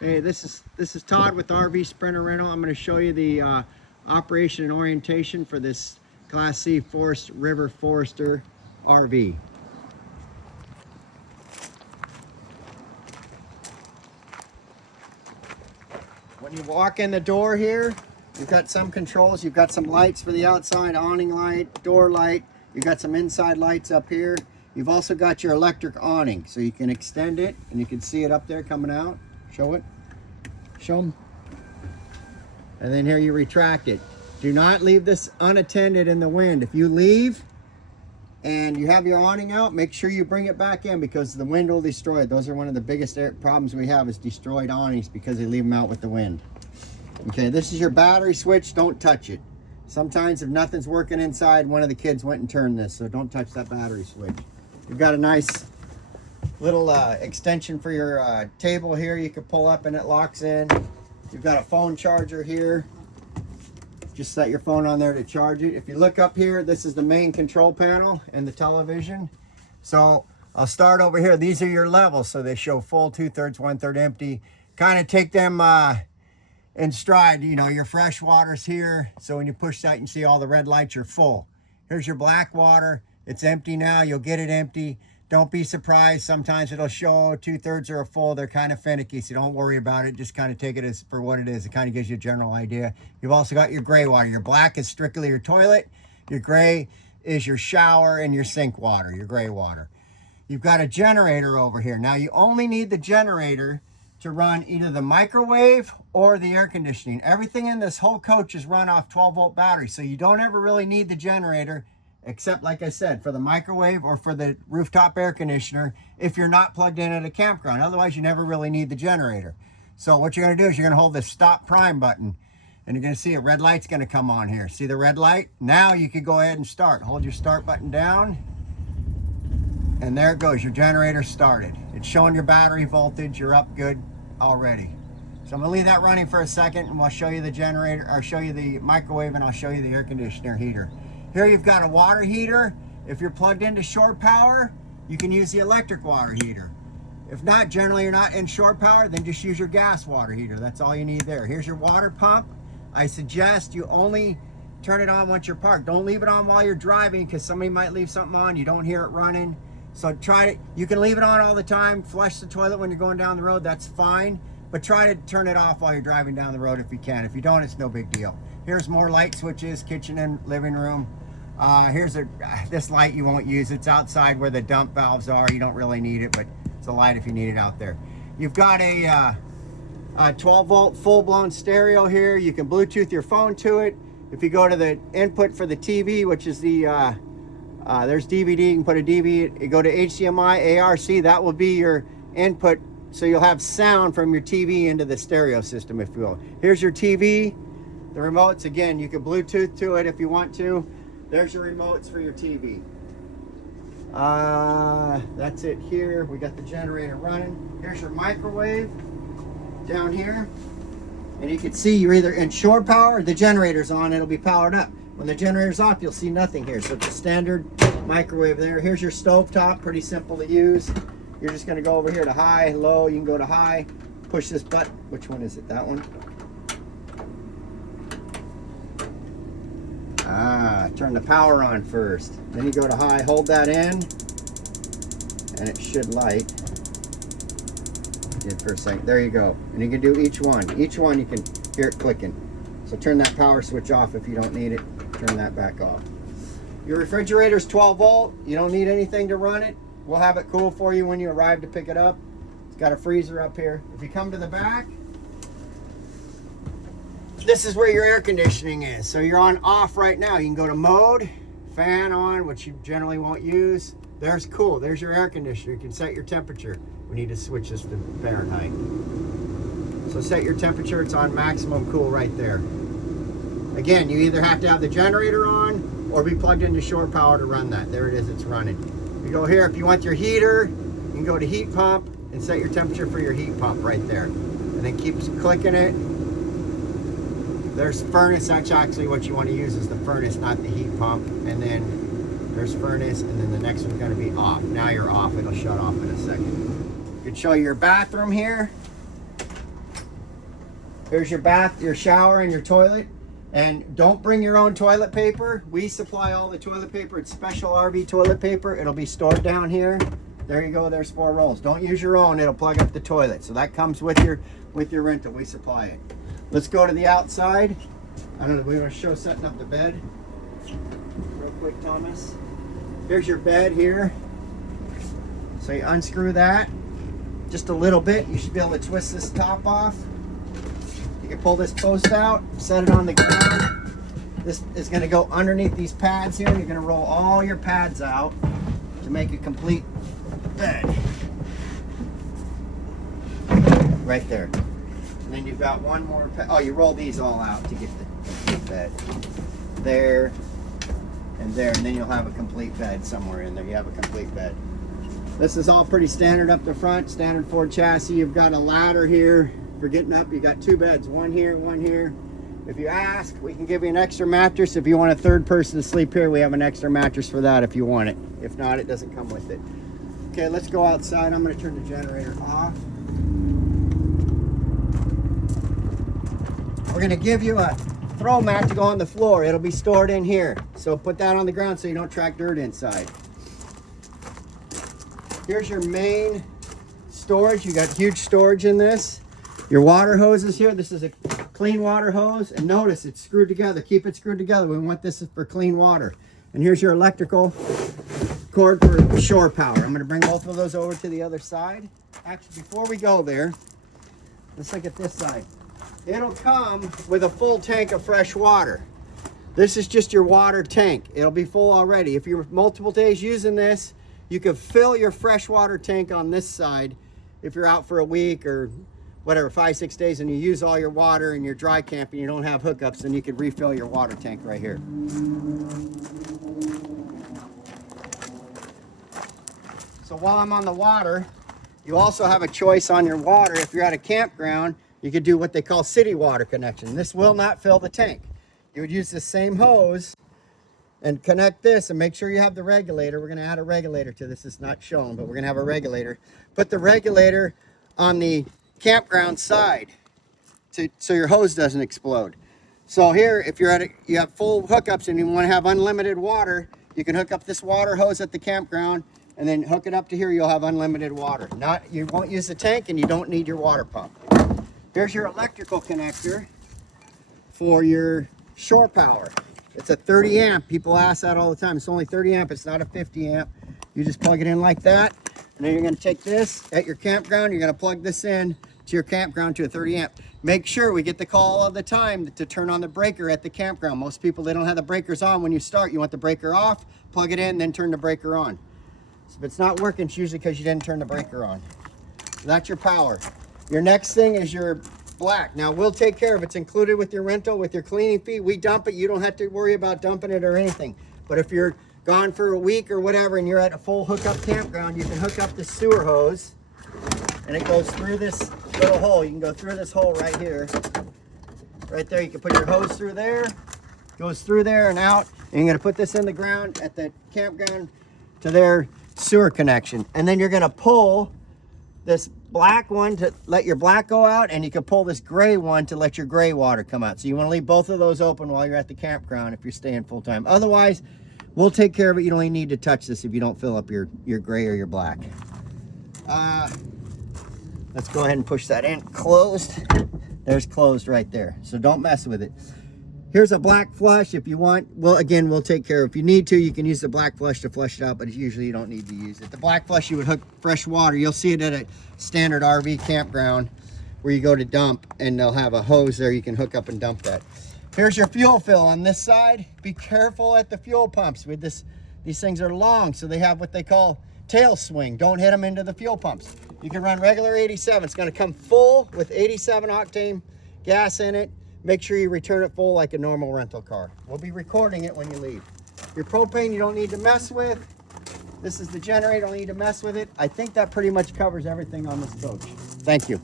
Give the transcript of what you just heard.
Hey, this is Todd with RV Sprinter Rental. I'm going to show you the operation and orientation for this Class C Forest River Forester RV. When you walk in the door here, you've got some controls. You've got some lights for the outside, awning light, door light. You've got some inside lights up here. You've also got your electric awning, so you can extend it and you can see it up there coming out. Show it. Show them. And then here you retract it. Do not leave this unattended in the wind. If you leave and you have your awning out, make sure you bring it back in because the wind will destroy it. Those are one of the biggest problems we have, is destroyed awnings because they leave them out with the wind. Okay, this is your battery switch. Don't touch it. Sometimes if nothing's working inside, one of the kids went and turned this, so don't touch that battery switch. You've got a nice little extension for your table here. You can pull up and it locks in. You've got a phone charger here. Just set your phone on there to charge it. If you look up here, this is the main control panel and the television. So I'll start over here. These are your levels. So they show full, 2/3, 1/3 empty. Kind of take them in stride. You know, your fresh water's here. So when you push that, you can see all the red lights, you're full. Here's your black water. It's empty now. You'll get it empty. Don't be surprised. Sometimes it'll show 2/3 are full. They're kind of finicky, so don't worry about it. Just kind of take it as for what it is. It kind of gives you a general idea. You've also got your gray water. Your black is strictly your toilet. Your gray is your shower and your sink water, your gray water. You've got a generator over here. Now you only need the generator to run either the microwave or the air conditioning. Everything in this whole coach is run off 12-volt battery, so you don't ever really need the generator, except, like I said, for the microwave or for the rooftop air conditioner if you're not plugged in at a campground. Otherwise, you never really need the generator. So what you're going to do is you're going to hold the stop prime button, and you're going to see a red light's going to come on here. See the red light? Now you can go ahead and start. Hold your start button down, and there it goes. Your generator started. It's showing your battery voltage. You're up good already. So I'm going to leave that running for a second, and I'll show you the generator, or show you the microwave, and I'll show you the air conditioner heater. Here you've got a water heater. If you're plugged into shore power, you can use the electric water heater. If not, generally you're not in shore power, then just use your gas water heater. That's all you need there. Here's your water pump. I suggest you only turn it on once you're parked. Don't leave it on while you're driving because somebody might leave something on. You don't hear it running. So try it. You can leave it on all the time. Flush the toilet when you're going down the road. That's fine. But try to turn it off while you're driving down the road if you can. If you don't, it's no big deal. Here's more light switches, kitchen and living room. Here's this light you won't use. It's outside where the dump valves are. You don't really need it, but it's a light if you need it out there. You've got a 12-volt full-blown stereo here. You can Bluetooth your phone to it. If you go to the input for the TV, which is the, there's DVD, you can put a DVD. You go to HDMI, ARC, that will be your input. So you'll have sound from your TV into the stereo system, if you will. Here's your TV. The remotes, again, you can Bluetooth to it if you want to. There's your remotes for your TV. That's it here. We got the generator running. Here's your microwave down here. And you can see you're either in shore power or the generator's on, it'll be powered up. When the generator's off, you'll see nothing here. So it's a standard microwave there. Here's your stove top, pretty simple to use. You're just gonna go over here to high, low, you can go to high, push this button. Which one is it, that one? Turn the power on first. Then you go to high, hold that in, and it should light. Did for a second, there you go. And you can do each one. Each one you can hear it clicking. So turn that power switch off if you don't need it. Turn that back off. Your refrigerator's 12 volt. You don't need anything to run it. We'll have it cool for you when you arrive to pick it up. It's got a freezer up here. If you come to the back, this is where your air conditioning is. So you're on off right now. You can go to mode, fan on, which you generally won't use. There's cool. There's your air conditioner. You can set your temperature. We need to switch this to Fahrenheit. So set your temperature. It's on maximum cool right there. Again, you either have to have the generator on or be plugged into shore power to run that. There it is. It's running. You go here, if you want your heater, you can go to heat pump and set your temperature for your heat pump right there. And then keep clicking it. There's furnace. That's actually what you want to use, is the furnace, not the heat pump. And then there's furnace, and then the next one's going to be off. Now you're off. It'll shut off in a second. You can show you your bathroom here. Here's your bath, your shower, and your toilet. And don't bring your own toilet paper. We supply all the toilet paper. It's special RV toilet paper. It'll be stored down here. There you go, there's 4 rolls. Don't use your own, it'll plug up the toilet. So that comes with your rental, we supply it. Let's go to the outside. I don't know, we want to show setting up the bed. Real quick, Thomas. Here's your bed here. So you unscrew that just a little bit. You should be able to twist this top off. You can pull this post out, set it on the ground. This is going to go underneath these pads here. You're going to roll all your pads out to make a complete bed. Right there. And then you've got one more pad. Oh, you roll these all out to get the complete bed. There and there, and then you'll have a complete bed somewhere in there. You have a complete bed. This is all pretty standard up the front, standard Ford chassis. You've got a ladder here for getting up. You got 2 beds, one here, one here. If you ask, we can give you an extra mattress. If you want a 3rd person to sleep here, we have an extra mattress for that if you want it. If not, it doesn't come with it. Okay, let's go outside. I'm going to turn the generator off. We're going to give you a throw mat to go on the floor. It'll be stored in here. So put that on the ground so you don't track dirt inside. Here's your main storage. You got huge storage in this. Your water hose is here. This is a clean water hose. And notice it's screwed together. Keep it screwed together. We want this for clean water. And here's your electrical cord for shore power. I'm going to bring both of those over to the other side. Actually, before we go there, let's look at this side. It'll come with a full tank of fresh water. This is just your water tank. It'll be full already. If you're multiple days using this, you can fill your freshwater tank on this side. If you're out for a week or whatever, 5-6 days, and you use all your water and you're dry camping, you don't have hookups, then you could refill your water tank right here. So while I'm on the water, you also have a choice on your water. If you're at a campground, you could do what they call city water connection. This will not fill the tank. You would use the same hose and connect this and make sure you have the regulator. We're going to add a regulator to this. It's not shown, but we're going to have a regulator. Put the regulator on the campground side so your hose doesn't explode. So here, if you're you have full hookups and you want to have unlimited water, you can hook up this water hose at the campground and then hook it up to here. You'll have unlimited water. You won't use the tank and you don't need your water pump. Here's your electrical connector for your shore power. It's a 30 amp. People ask that all the time. It's only 30 amp. It's not a 50 amp. You just plug it in like that. And then you're going to take this at your campground. You're going to plug this in to your campground to a 30 amp. Make sure, we get the call all the time to turn on the breaker at the campground. Most people, they don't have the breakers on when you start. You want the breaker off, plug it in, then turn the breaker on. So if it's not working, it's usually because you didn't turn the breaker on. So that's your power. Your next thing is your black. Now we'll take care of it. It's included with your rental, with your cleaning fee. We dump it. You don't have to worry about dumping it or anything. But if you're gone for a week or whatever and you're at a full hookup campground, you can hook up the sewer hose and it goes through this little hole. You can go through this hole right here. Right there, you can put your hose through there, goes through there and out. And you're going to put this in the ground at the campground to their sewer connection. And then you're going to pull this black one to let your black go out, and you can pull this gray one to let your gray water come out. So you want to leave both of those open while you're at the campground if you're staying full time. Otherwise, we'll take care of it. You don't even need to touch this if you don't fill up your gray or your black. Let's go ahead and push that in. Closed. There's closed right there. So don't mess with it. Here's a black flush if you want. Well, again, we'll take care of it. If you need to, you can use the black flush to flush it out, but usually you don't need to use it. The black flush, you would hook fresh water. You'll see it at a standard RV campground where you go to dump, and they'll have a hose there you can hook up and dump that. Here's your fuel fill on this side. Be careful at the fuel pumps. With this, these things are long, so they have what they call tail swing. Don't hit them into the fuel pumps. You can run regular 87. It's going to come full with 87 octane gas in it. Make sure you return it full like a normal rental car. We'll be recording it when you leave. Your propane, you don't need to mess with. This is the generator, don't need to mess with it. I think that pretty much covers everything on this coach. Thank you.